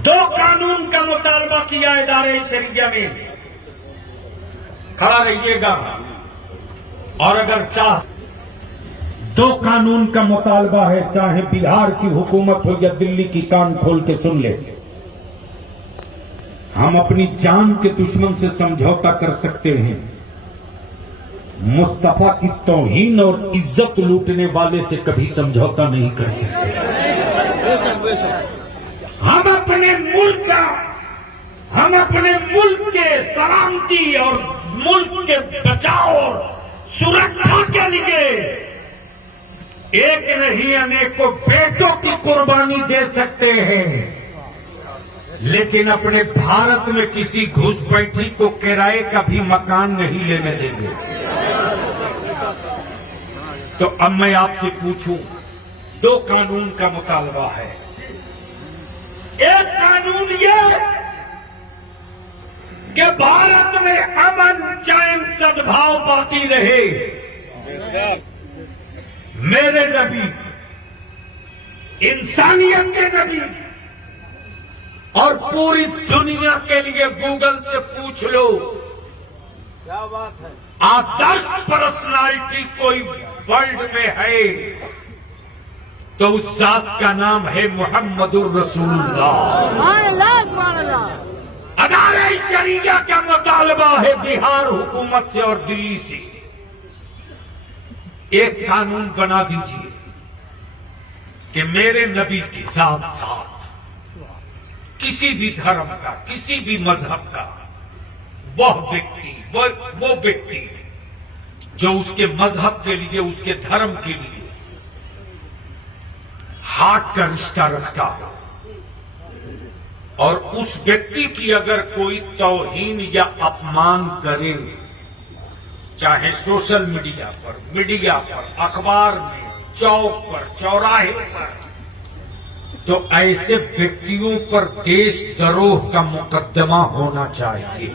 दो कानून का मुतालबा किया इदारे शरिया ने, खड़ा रहिएगा। और अगर दो कानून का मुतालबा है, चाहे बिहार की हुकूमत हो या दिल्ली की, कान खोल के सुन ले। हम अपनी जान के दुश्मन से समझौता कर सकते हैं, मुस्तफा की तौहीन और इज्जत लूटने वाले से कभी समझौता नहीं कर सकते। हम अपने मुल्क के सलामती और मुल्क के बचाव और सुरक्षा के लिए एक नहीं अनेकों बेटों की कुर्बानी दे सकते हैं, लेकिन अपने भारत में किसी घुसपैठी को किराए का भी मकान नहीं लेने देंगे। तो अब मैं आपसे पूछूं, दो कानून का मुतालबा है। एक कानून ये कि भारत में अमन चैन सद्भाव बाकी रहे। मेरे नबी, इंसानियत के नबी, और पूरी दुनिया के लिए गूगल से पूछ लो, क्या बात है, आदर्श पर्सनालिटी कोई वर्ल्ड में है तो उस जात का नाम है मुहम्मदुर रसूलुल्लाह। अदालत शरीया का मुतालबा है बिहार हुकूमत से और दिल्ली से, एक कानून बना दीजिए कि मेरे नबी के साथ साथ किसी भी धर्म का, किसी भी मजहब का वो व्यक्ति जो उसके मजहब के लिए, उसके धर्म के लिए हार्ट का रिश्ता रखता हो, और उस व्यक्ति की अगर कोई तौहीन या अपमान करे, चाहे सोशल मीडिया पर, अखबार में, चौक पर, चौराहे पर, तो ऐसे व्यक्तियों पर देशद्रोह का मुकदमा होना चाहिए।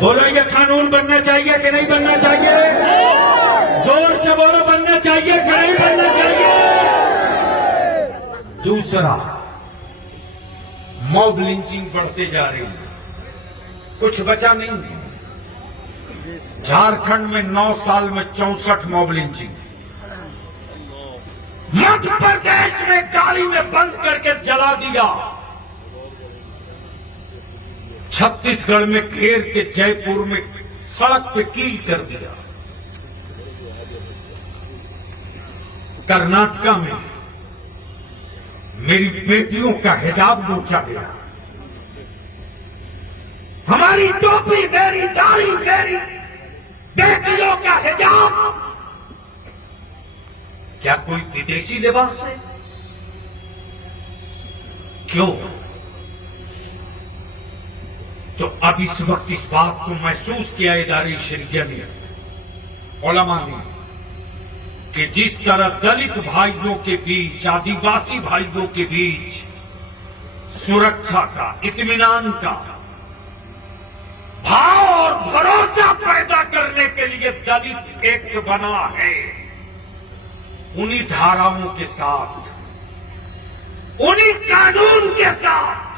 बोलो, ये कानून बनना चाहिए कि नहीं बनना चाहिए? जोर से बोलो, बनना चाहिए कि नहीं बनना चाहिए? दूसरा, मॉब लिंचिंग बढ़ते जा रही है, कुछ बचा नहीं है। झारखंड में 9 साल में 64 मॉब लिंचिंग, मध्य प्रदेश में गाड़ी में बंद करके जला दिया, छत्तीसगढ़ में घेर के जयपुर में सड़क पे कील कर दिया, कर्नाटका में मेरी बेटियों का हिजाब नोचा गया, हमारी टोपी, मेरी दाढ़ी, मेरी बेटियों का हिजाब क्या कोई विदेशी लिबास है? क्यों? तो अब इस वक्त इस बात को महसूस किया इदारे शरिया ने, उलमा ने, कि जिस तरह दलित भाइयों के बीच, आदिवासी भाइयों के बीच सुरक्षा का, इत्मीनान का भाव और भरोसा पैदा करने के लिए दलित एक्ट बना है, उन्हीं धाराओं के साथ, उन्हीं कानून के साथ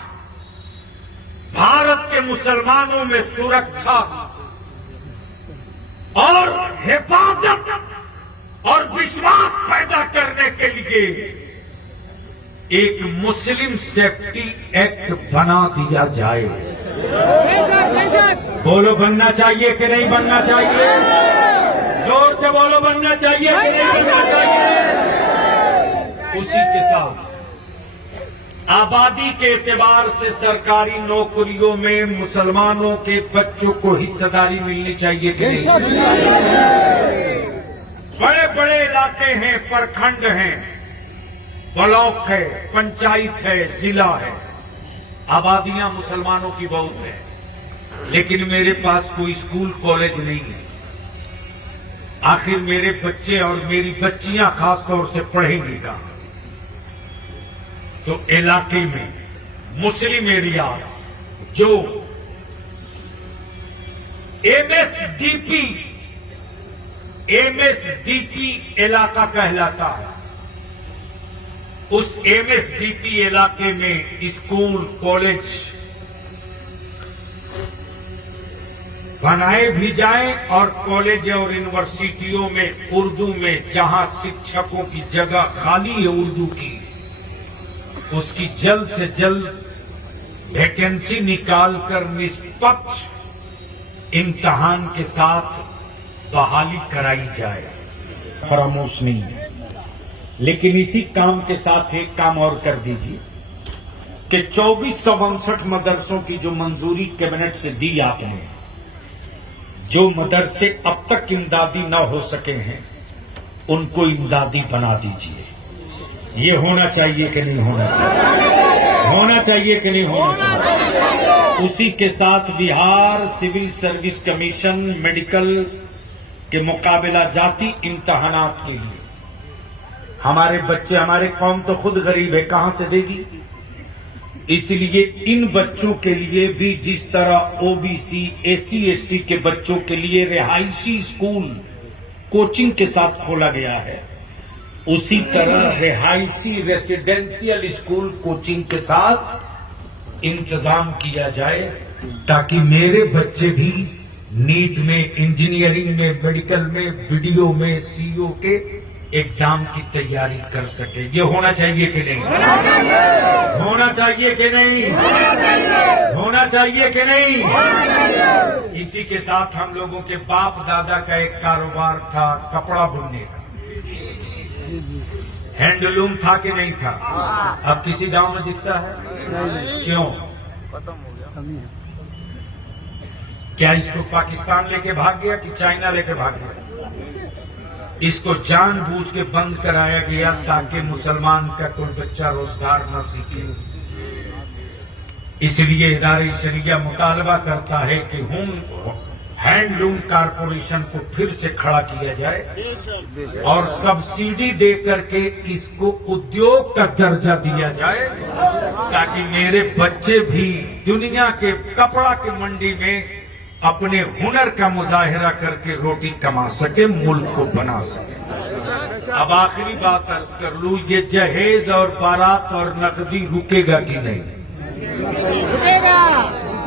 भारत के मुसलमानों में सुरक्षा और हिफाजत और विश्वास पैदा करने के लिए एक मुस्लिम सेफ्टी एक्ट बना दिया जाए। बोलो, बनना चाहिए कि नहीं बनना चाहिए? जोर से बोलो, बनना चाहिए कि नहीं बनना चाहिए? उसी के साथ आबादी के एतबार से सरकारी नौकरियों में मुसलमानों के बच्चों को हिस्सेदारी मिलनी चाहिए कि नहीं? बड़े बड़े इलाके हैं, प्रखंड हैं, ब्लॉक है, पंचायत है, जिला है, आबादियां मुसलमानों की बहुत है, लेकिन मेरे पास कोई स्कूल कॉलेज नहीं है। आखिर मेरे बच्चे और मेरी बच्चियां खासतौर से पढ़ेंगी कहां? तो इलाके में मुस्लिम एरियाज जो MSDP एमएसडीपी इलाका कहलाता है। उस एमएसडीपी इलाके में स्कूल कॉलेज बनाए भी जाएं और कॉलेज और यूनिवर्सिटियों में उर्दू में जहां शिक्षकों की जगह खाली है उर्दू की, उसकी जल्द से जल्द वैकेंसी निकालकर निष्पक्ष इम्तिहान के साथ बहाली कराई जाए। फरामोश नहीं है, लेकिन इसी काम के साथ एक काम और कर दीजिए कि 2459 मदरसों की जो मंजूरी कैबिनेट से दी आपने, जो मदरसे अब तक इमदादी न हो सके हैं उनको इमदादी बना दीजिए। ये होना चाहिए कि नहीं होना चाहिए? होना चाहिए कि नहीं होना चाहिए? उसी के साथ Bihar civil service commission medical के मुकाबला जाती इम्तहानात के लिए हमारे बच्चे, हमारे कौम तो खुद गरीब है, कहां से देगी? इसलिए इन बच्चों के लिए भी जिस तरह ओबीसी एससी एसटी के बच्चों के लिए रिहायशी स्कूल कोचिंग के साथ खोला गया है, उसी तरह रिहायशी रेसिडेंशियल स्कूल कोचिंग के साथ इंतजाम किया जाए ताकि मेरे बच्चे भी नीट में, इंजीनियरिंग में, मेडिकल में, वीडियो में, सीओ के एग्जाम की तैयारी कर सके। ये होना चाहिए कि नहीं? होना चाहिए कि नहीं? होना चाहिए कि नहीं? इसी के साथ हम लोगों के बाप दादा का एक कारोबार था कपड़ा बुनने का, हैंडलूम था कि नहीं था? अब किसी गांव में दिखता है? क्यों? खत्म हो गया। क्या इसको पाकिस्तान लेके भाग गया कि चाइना लेके भाग गया? इसको जानबूझ के बंद कराया गया ताकि मुसलमान का कोई बच्चा रोजगार न सीखे। इसलिए इदारे शरिया मुतालबा करता है कि हैंडलूम कारपोरेशन को फिर से खड़ा किया जाए और सब्सिडी दे करके इसको उद्योग का दर्जा दिया जाए ताकि मेरे बच्चे भी दुनिया के कपड़ा की मंडी में अपने हुनर का मुजाहिरा करके रोटी कमा सके, मुल्क को बना सके। अब आखिरी बात अर्ज कर लूं, ये जहेज और बारात और नकदी रुकेगा कि नहीं?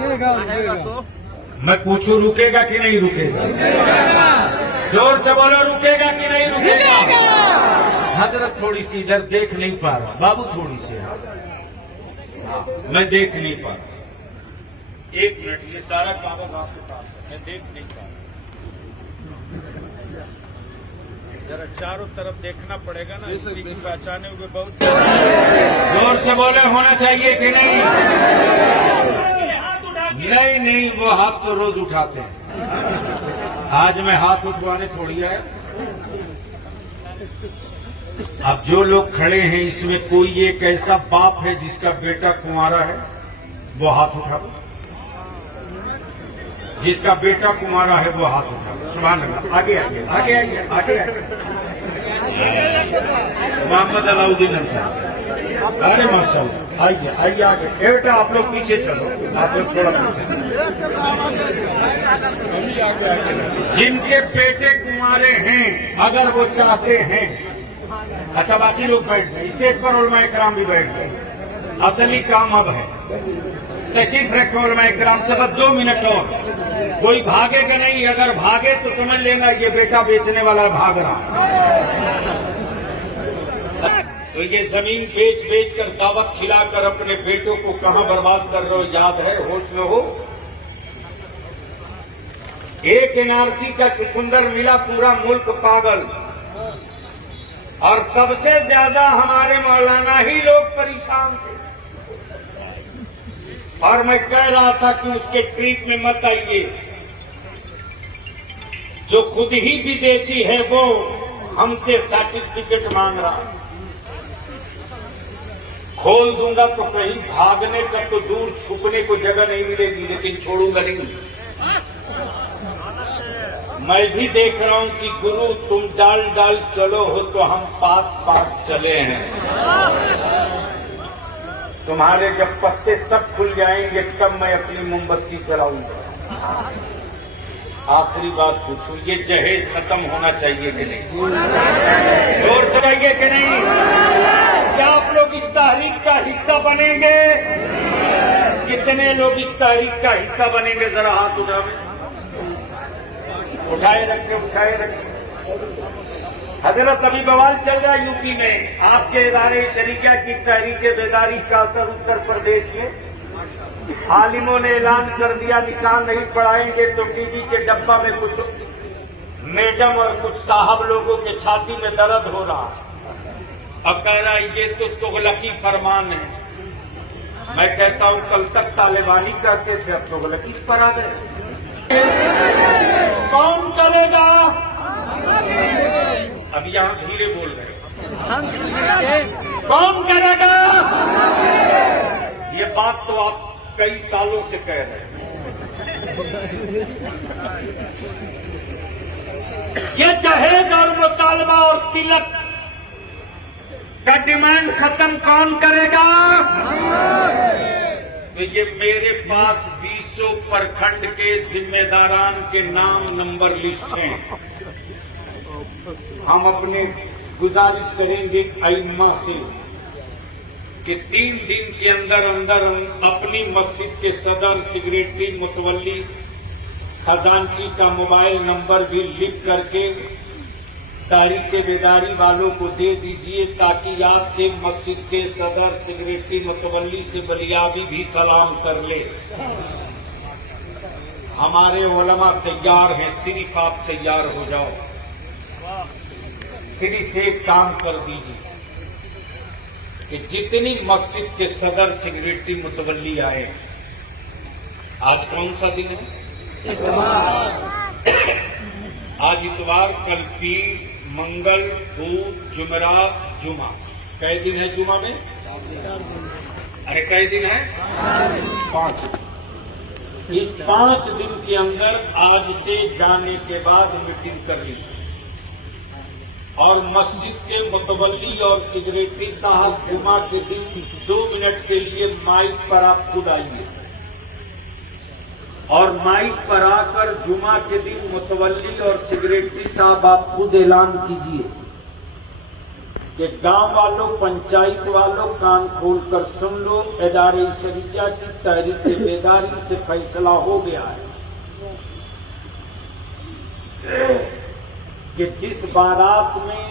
रुकेगा तो मैं पूछूं रुकेगा कि नहीं रुकेगा? जोर से बोलो, रुकेगा कि नहीं रुकेगा? हजरत थोड़ी सी इधर देख नहीं पा रहा, बाबू थोड़ी सी, मैं देख नहीं पा रहा। एक मिनट, ये सारा कागज आपके पास है, मैं देख नहीं पा रहा। जरा चारों तरफ देखना पड़ेगा ना, इसकी पहचाने हुए बहुत जोर से बोले, होना चाहिए कि नहीं? नहीं नहीं, वो हाथ तो रोज उठाते हैं, आज मैं हाथ उठवाने थोड़ी आया। अब जो लोग खड़े हैं इसमें कोई एक ऐसा बाप है जिसका बेटा कुंवारा है, वो हाथ उठा। जिसका बेटा कुंवारा है वो हाथ उठा। सुभान अल्लाह। आगे आगे आगे आगे आगे आगे। मोहम्मद अलाउद्दीन अंसारी। अरे माशाल्लाह, आइए आइए आगे। बेटा आप लोग पीछे चलो, आप लोग थोड़ा पीछे। जिनके बेटे कुंवारे हैं, अगर वो चाहते हैं, अच्छा बाकी लोग बैठ गए, स्टेज पर उलमा इकराम भी बैठ गए। असली काम अब है, तशरीफ रखे उलमा इकराम से, बस 2 मिनट और। कोई भागेगा नहीं, अगर भागे तो समझ लेना ये बेटा बेचने वाला भाग रहा। तो ये जमीन बेच बेच कर दावत खिलाकर अपने बेटों को कहां बर्बाद कर रहे हो, याद है, होश में हो। एक एनआरसी का चुकंदर मिला, पूरा मुल्क पागल, और सबसे ज्यादा हमारे मौलाना ही लोग परेशान थे। और मैं कह रहा था कि उसके ट्रीट में मत आइए, जो खुद ही विदेशी है वो हमसे सर्टिफिकेट मांग रहा है। खोल दूंगा तो कहीं भागने का तो दूर, छुपने को जगह नहीं मिलेगी, लेकिन छोड़ूंगा नहीं। मैं भी देख रहा हूं कि गुरु तुम डाल डाल चलो हो तो हम पात पात चले हैं। तुम्हारे जब पत्ते सब खुल जाएंगे तब मैं अपनी मोमबत्ती चलाऊंगा। आखिरी बात पूछूं, ये जहेज खत्म होना चाहिए कि नहीं? जोर से कहिए कि नहीं? क्या आप लोग इस तहरीक का हिस्सा बनेंगे? कितने लोग इस तहरीक का हिस्सा बनेंगे? जरा हाथ उठाए रखें। हजरत अभी बवाल चल रहा है यूपी में, आपके इदारे शरीया की तहरीक बेदारी का असर उत्तर प्रदेश में। आलिमों ने ऐलान कर दिया निकाह नहीं पढ़ाएंगे तो टीवी के डब्बा में कुछ मैडम और कुछ साहब लोगों के छाती में दर्द हो रहा। अब कह रहा है ये तो तुगलकी फरमान है। मैं कहता हूं कल तक तालिबानी करते थे, अब तुगलकी पर आ गए। कौन करेगा? अब यहां धीरे बोल रहे, कौन करेगा? ये बात तो आप कई सालों से कह रहे हैं। ये जहेज और मुतालबा और तिलक का डिमांड खत्म कौन करेगा? तो ये मेरे पास 20 प्रखंड के जिम्मेदारान के नाम नंबर लिस्ट हैं। हम अपने गुजारिश करेंगे अइम्मा से कि 3 दिन के अंदर अपनी मस्जिद के सदर, सेक्रेटरी, मुतवल्ली, खजांची का मोबाइल नंबर भी लिख करके तहरीक बेदारी वालों को दे दीजिए, ताकि आपके मस्जिद के सदर, सेक्रेटरी, मुतवल्ली से बलियाबी भी सलाम कर ले। हमारे उलमा तैयार हैं, सिर्फ आप तैयार हो जाओ। सिर्फ एक काम कर दीजिए कि जितनी मस्जिद के सदर, सेक्रेटरी, मुतवल्ली आए, आज कौन सा दिन है? आज इतवार, कल पीर, मंगल, बुध, जुमेरात, जुमा। कई दिन है जुमा में? अरे कई दिन है? 5। इस 5 दिन के अंदर आज से जाने के बाद मीटिंग कर ली और मस्जिद के मुतवल्ली और सेक्रेटरी साहब जुमा के दिन 2 मिनट के लिए माइक पर आप खुद आइए और माइक पर आकर जुमा के दिन मुतवल्ली और सेक्रेटरी साहब आप खुद ऐलान कीजिए कि गांव वालों, पंचायत वालों, कान खोलकर सुन लो, इदारे शरीया की तहरीक बेदारी से फैसला हो गया है कि जिस बारात में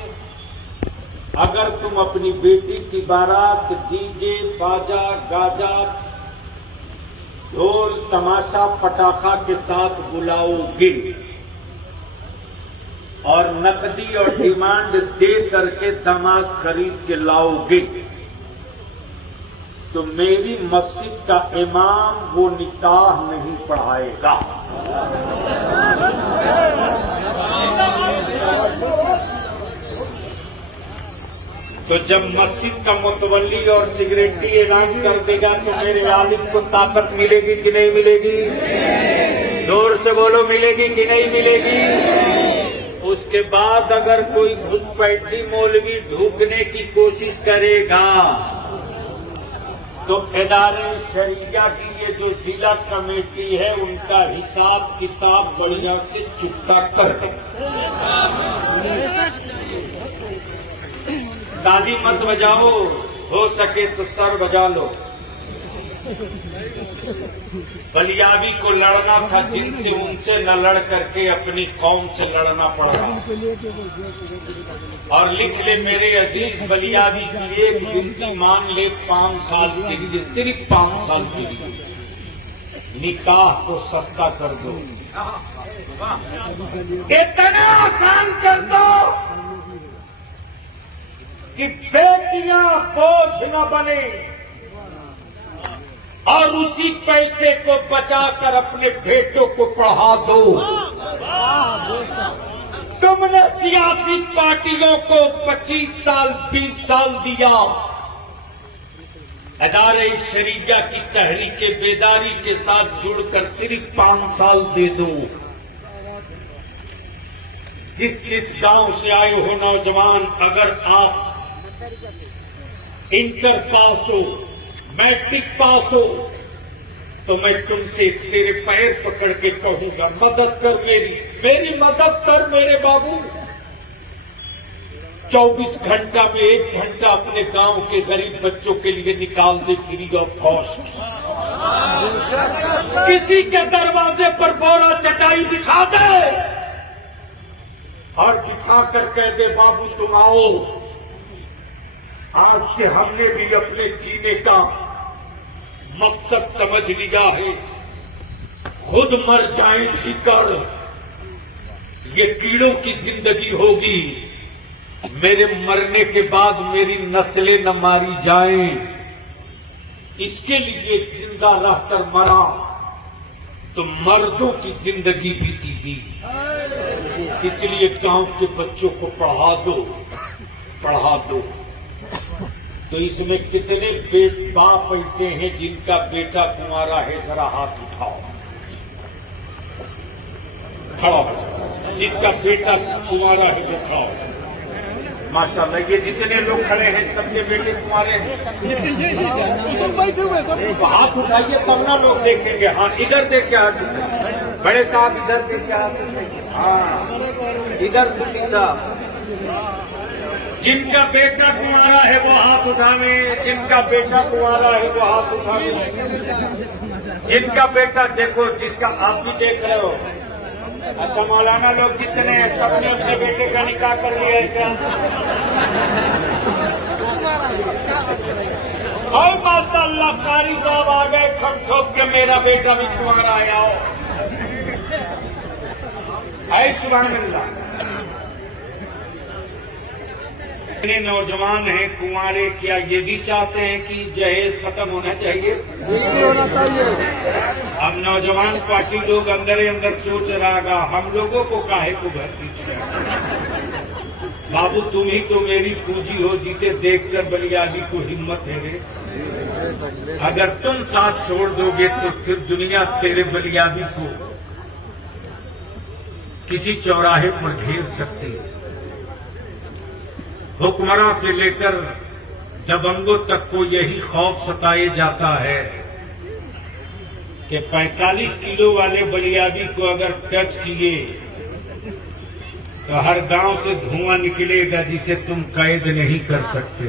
अगर तुम अपनी बेटी की बारात डीजे, बाजा, गाजा, ढोल, तमाशा, पटाखा के साथ बुलाओगे और नकदी और डिमांड दे करके दामाद खरीद के लाओगे, तो मेरी मस्जिद का इमाम वो निकाह नहीं पढ़ाएगा। तो जब मस्जिद का मुतवल्ली और सेक्रेटरी ऐलान कर देगा तो मेरे आलिम को ताकत मिलेगी कि नहीं मिलेगी? जोर से बोलो, मिलेगी कि नहीं मिलेगी? उसके बाद अगर कोई घुसपैठी मौलवी ढूंढने की कोशिश करेगा तो इदारे शरीया की ये जो जिला कमेटी है उनका हिसाब किताब बढ़िया से चुकता कर दे। ताली मत बजाओ, हो सके तो सर बजा लो। बलियाबी को लड़ना था जिनसे, उनसे न लड़ करके अपनी कौम से लड़ना पड़ा। और लिख ले मेरे अजीज, बलियाबी की एक गिनती मान ले 5 साल के लिए, सिर्फ 5 साल के लिए निकाह को सस्ता कर दो, इतना आसान कर दो कि बेटियां बोझ न बने और उसी पैसे को बचाकर अपने बेटों को पढ़ा दो। तुमने सियासी पार्टियों को 25 साल 20 साल दिया, इदारे शरीया की तहरीक बेदारी के साथ जुड़कर सिर्फ 5 साल दे दो। जिस गांव से आए हो नौजवान, अगर आप इंटर पास हो, मैट्रिक पास हो, तो मैं तुमसे तेरे पैर पकड़ के कहूंगा, मदद कर मेरी मदद कर मेरे बाबू। 24 घंटा में 1 घंटा अपने गांव के गरीब बच्चों के लिए निकाल दे फ्री ऑफ कॉस्ट। किसी के दरवाजे पर बोरा चटाई बिछा दे और बिछा कर कह दे, बाबू तुम आओ, आज से हमने भी अपने जीने का मकसद समझ लिया है, खुद मर जाएं जीकर, ये कीड़ों की जिंदगी होगी, मेरे मरने के बाद मेरी नस्लें न मारी जाएं, इसके लिए जिंदा रहकर मरा तो मर्दों की जिंदगी बीतीगी। इसलिए गांव के बच्चों को पढ़ा दो। तो इसमें कितने बाप ऐसे हैं जिनका बेटा कुंवारा है, जरा हाथ उठाओ, खड़ा हो, जिसका बेटा कुंवारा है वो खड़ा हो। माशाल्लाह, ये जितने लोग खड़े हैं सबके बेटे कुंवारे हैं। हाथ उठाइए तब ना लोग देखेंगे। हाँ, इधर देख के हाथ, बड़े साहब इधर देख के हाथ, हाँ इधर से साहब। जिनका बेटा कुंवारा है वो हाथ उठावे, जिनका बेटा कुंवारा है वो हाथ उठावे, जिनका बेटा, देखो जिसका आप भी देख रहे हो। अच्छा, मौलाना लोग जितने हैं सबने अपने बेटे का निकाह कर लिया है क्या? और माशाअल्लाह कारी साहब आ गए खट ठोक के, मेरा बेटा भी कुंवारा है, आओ। है सुभान अल्लाह। इतने नौजवान हैं कुंवारे, क्या ये भी चाहते हैं कि जहेज खत्म होना चाहिए? होना चाहिए। अब नौजवान पार्टी लोग अंदर सोच रहा, हम लोगों को काहे को घसीट रहे? बाबू तुम ही तो मेरी पूंजी हो, जिसे देखकर बलियादी को हिम्मत है रे। अगर तुम साथ छोड़ दोगे तो फिर दुनिया तेरे बलियादी को किसी चौराहे पर घेर सकती है। हुक्मरां से लेकर दबंगों तक को यही खौफ सताए जाता है कि 45 किलो वाले बलियादी को अगर टच किए तो हर गांव से धुआं निकलेगा जिसे तुम कैद नहीं कर सकते।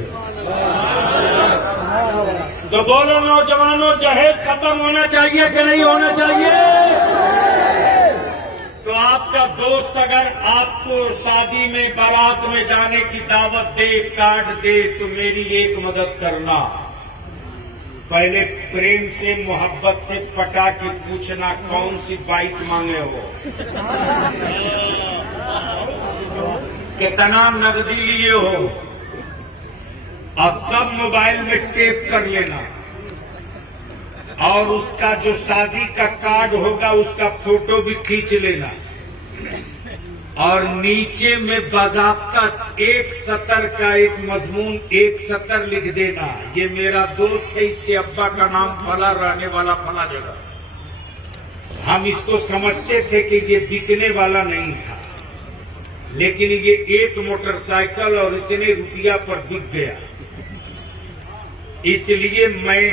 तो बोलो नौजवानों, जहेज खत्म होना चाहिए कि नहीं होना चाहिए? तो आपका दोस्त अगर आपको शादी में बारात में जाने की दावत दे, कार्ड दे, तो मेरी एक मदद करना, पहले प्रेम से मोहब्बत से पटा के पूछना कौन सी बाइक मांगे हो, कितना नकदी लिए हो, और सब मोबाइल में टेप कर लेना, और उसका जो शादी का कार्ड होगा उसका फोटो भी खींच लेना, और नीचे में बाज़ाब्ता एक सतर का एक मजमून, एक सतर लिख देना, ये मेरा दोस्त है, इसके अब्बा का नाम फला, रहने वाला फला जगह। हम इसको समझते थे कि ये बिकने वाला नहीं था, लेकिन ये एक मोटरसाइकिल और इतने रुपया पर बिक गया। इसलिए मैं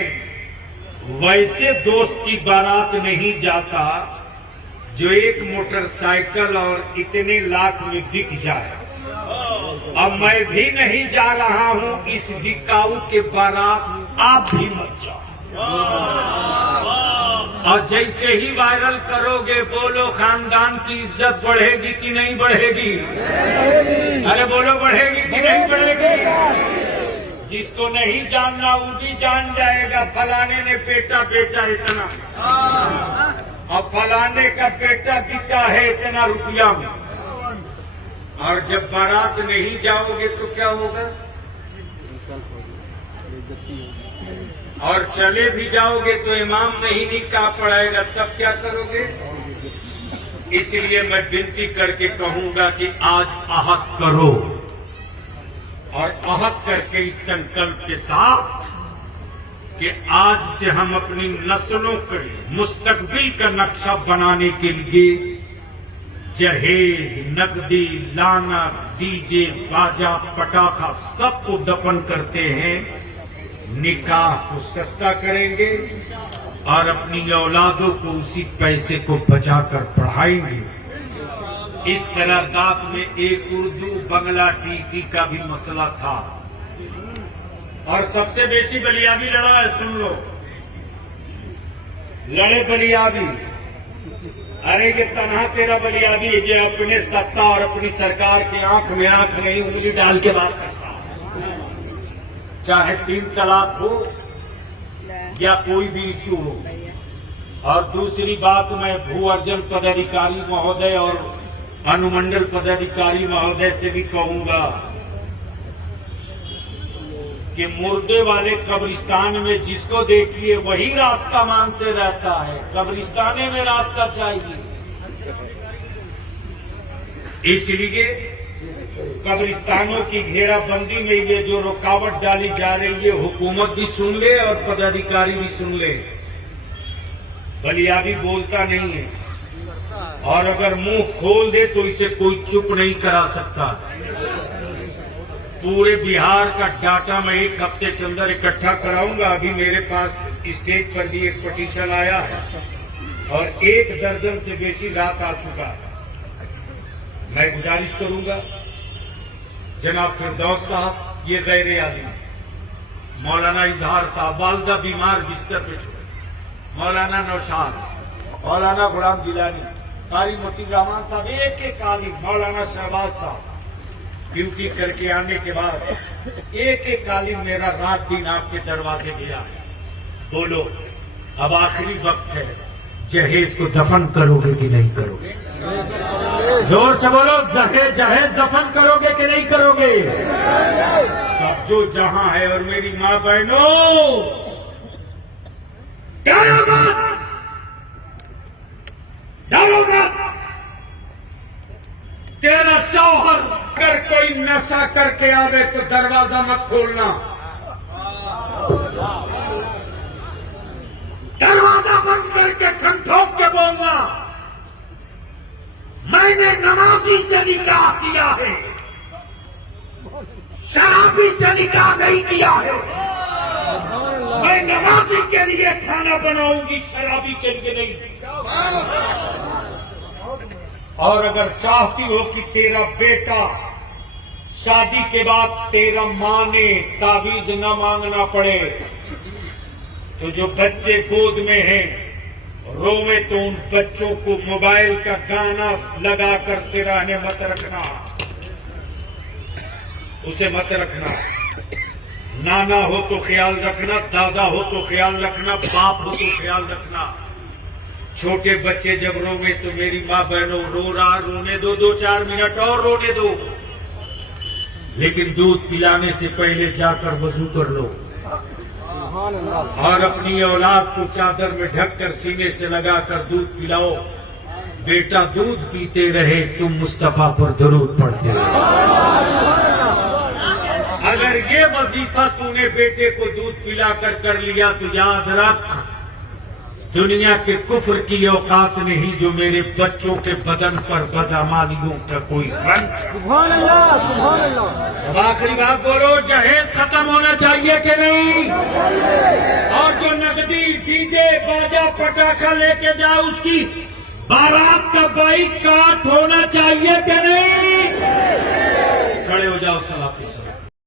वैसे दोस्त की बारात नहीं जाता जो एक मोटरसाइकिल और इतने लाख में बिक जाए। अब मैं भी नहीं जा रहा हूं इस बिकाऊ के बारात, आप भी मत जाओ। और जैसे ही वायरल करोगे, बोलो खानदान की इज्जत बढ़ेगी कि नहीं बढ़ेगी? अरे बोलो, बढ़ेगी कि नहीं बढ़ेगी? जिसको नहीं जानना वो भी जान जाएगा, फलाने ने बेटा बेचा इतना, और फलाने का बेटा बिका है इतना रुपया में। और जब बारात नहीं जाओगे तो क्या होगा? और चले भी जाओगे तो इमाम नहीं निकाह पढ़ाएगा, तब क्या करोगे? इसलिए मैं विनती करके कहूंगा कि आज अहद करो, और अहद करके इस संकल्प के साथ कि आज से हम अपनी नस्लों के मुस्तकबिल का नक्शा बनाने के लिए जहेज, नकदी, लानत, डीजे, बाजा, पटाखा सबको दफन करते हैं। निकाह को सस्ता करेंगे और अपनी औलादों को उसी पैसे को बचाकर पढ़ाएंगे। इस करारदाद में एक उर्दू बंगला टीटी का भी मसला था और सबसे बेसी बलियाबी लड़ा है। सुन लो, लड़े बलियाबी। अरे ये तनहा तेरा बलियाबी है जो अपने सत्ता और अपनी सरकार के आंख में आंख नहीं उंगली डाल के बात करता है। चाहे 3 तलाक हो या कोई भी इश्यू हो। और दूसरी बात, मैं भू अर्जन पदाधिकारी महोदय और अनुमंडल पदाधिकारी महोदय से भी कहूंगा कि मुर्दे वाले कब्रिस्तान में जिसको देखिए वही रास्ता मांगते रहता है। कब्रिस्ताने में रास्ता चाहिए, इसलिए कब्रिस्तानों की घेराबंदी में ये जो रुकावट डाली जा रही है, हुकूमत भी सुन ले और पदाधिकारी भी सुन ले। बलियाबी बोलता नहीं है और अगर मुंह खोल दे तो इसे कोई चुप नहीं करा सकता। पूरे बिहार का डाटा मैं 1 हफ्ते के अंदर इकट्ठा कराऊंगा। अभी मेरे पास स्टेज पर भी एक पटिशन आया है और 1 दर्जन से बेसी रात आ चुका है। मैं गुजारिश करूंगा जनाब फिरदौस साहब, ये गैर आदमी, मौलाना इजहार साहब, वालदा बीमार बिस्तर पे छोड़े, मौलाना नौशाद, मौलाना गुलाम जिलानी, कारी मोती रहमान साहब, एक आलिम, मौलाना शहबाज साहब, ड्यूटी करके आने के बाद एक आलिम मेरा रात दिन आपके दरवाजे गया है। बोलो, अब आखिरी वक्त है, जहेज को दफन करोगे कि नहीं करोगे? जोर से बोलो, जहेज दफन करोगे कि नहीं करोगे? अब जो जहां है और मेरी मां बहनों, डरो मत। तेरा शौहर अगर कोई नशा करके आवे तो दरवाजा मत खोलना, दरवाजा बंद करके ठंठोक के बोलना, मैंने नमाजी से निकाह किया है, शराबी से निकाह नहीं किया है। मैं नमाजी के लिए खाना बनाऊंगी, शराबी के लिए नहीं। और अगर चाहती हो कि तेरा बेटा शादी के बाद तेरा मां ने ताबीज न मांगना पड़े, तो जो बच्चे गोद में हैं रोवे तो उन बच्चों को मोबाइल का गाना लगाकर सिराने मत रखना, उसे मत रखना। नाना हो तो ख्याल रखना, दादा हो तो ख्याल रखना, बाप हो तो ख्याल रखना। छोटे बच्चे जब रोवे तो मेरी मां बहनों, रो रहा, रोने दो, 2-4 मिनट और रोने दो, लेकिन दूध पिलाने से पहले जाकर वजू कर लो और अपनी औलाद को चादर में ढककर सीने से लगाकर दूध पिलाओ। बेटा दूध पीते रहे, तुम मुस्तफा पर दरूद पढ़ते रहे। अगर ये वजीफा तूने बेटे को दूध पिलाकर कर लिया तो याद रख, दुनिया के कुफ्र की औकात नहीं जो मेरे बच्चों के बदन पर बदअमालियों का कोई रंज। सुभान अल्लाह, सुभान अल्लाह। अब आखिरी बात बोलो, जहेज खत्म होना चाहिए कि नहीं? और जो नकदी डीजे बाजा पटाखा लेके जाओ उसकी बारात का बाइकाट होना चाहिए कि नहीं? खड़े हो जाओ सलाह के साथ।